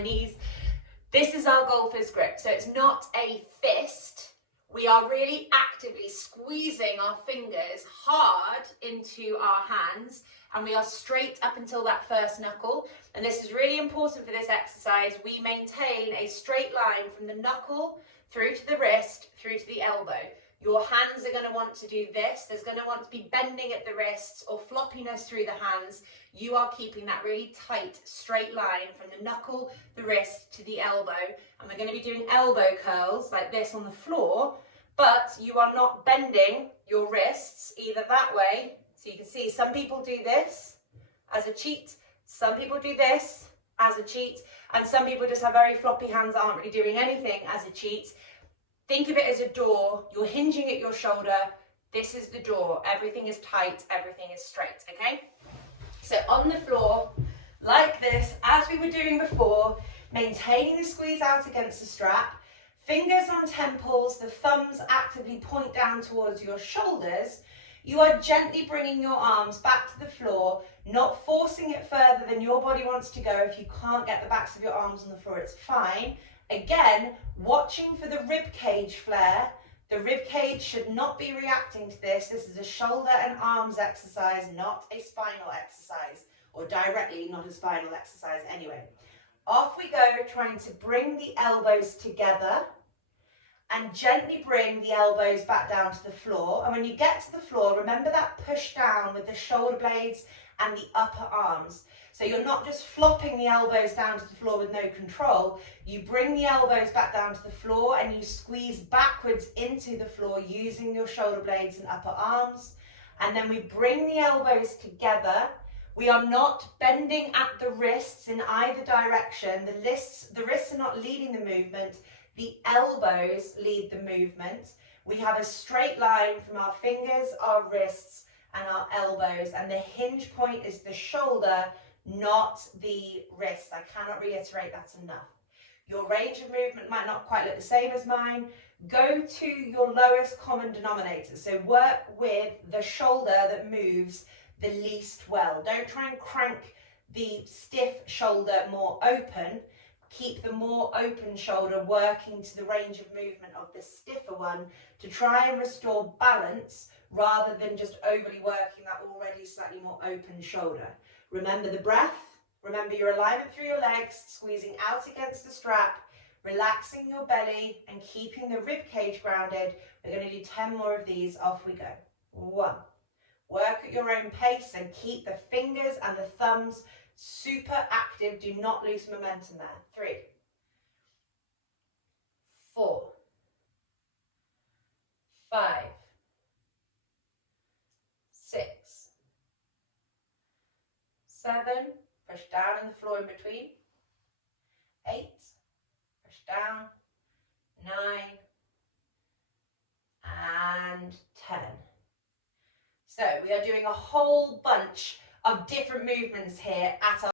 knees. This is our golfer's grip. So it's not a fist. We are really actively squeezing our fingers hard into our hands, and we are straight up until that first knuckle. And this is really important for this exercise. We maintain a straight line from the knuckle through to the wrist, through to the elbow. Your hands are going to want to do this. There's going to want to be bending at the wrists or floppiness through the hands. You are keeping that really tight, straight line from the knuckle, the wrist to the elbow. And we're going to be doing elbow curls like this on the floor, but you are not bending your wrists either that way. So you can see some people do this as a cheat. Some people do this as a cheat. And some people just have very floppy hands that aren't really doing anything as a cheat. Think of it as a door. You're hinging at your shoulder. This is the door. Everything is tight. Everything is straight, okay? So on the floor, like this, as we were doing before, maintaining the squeeze out against the strap, fingers on temples, the thumbs actively point down towards your shoulders. You are gently bringing your arms back to the floor, not forcing it further than your body wants to go. If you can't get the backs of your arms on the floor, it's fine. Again, watching for the rib cage flare. The rib cage should not be reacting to this. This is a shoulder and arms exercise, not a spinal exercise, or directly not a spinal exercise anyway. Off we go, trying to bring the elbows together and gently bring the elbows back down to the floor. And when you get to the floor, remember that push down with the shoulder blades and the upper arms. So you're not just flopping the elbows down to the floor with no control. You bring the elbows back down to the floor and you squeeze backwards into the floor using your shoulder blades and upper arms. And then we bring the elbows together. We are not bending at the wrists in either direction. The wrists are not leading the movement. The elbows lead the movement. We have a straight line from our fingers, our wrists, and our elbows. And the hinge point is the shoulder, not the wrist. I cannot reiterate that enough. Your range of movement might not quite look the same as mine. Go to your lowest common denominator. So work with the shoulder that moves the least well. Don't try and crank the stiff shoulder more open. Keep the more open shoulder working to the range of movement of the stiffer one to try and restore balance rather than just overly working that already slightly more open shoulder. Remember the breath, remember your alignment through your legs, squeezing out against the strap, relaxing your belly and keeping the rib cage grounded. We're going to do 10 more of these. Off we go. 1. Work at your own pace and keep the fingers and the thumbs super active. Do not lose momentum there. 3. 4. 5. 6. 7, push down in the floor in between. 8, push down. 9, and 10. So we are doing a whole bunch of different movements here at our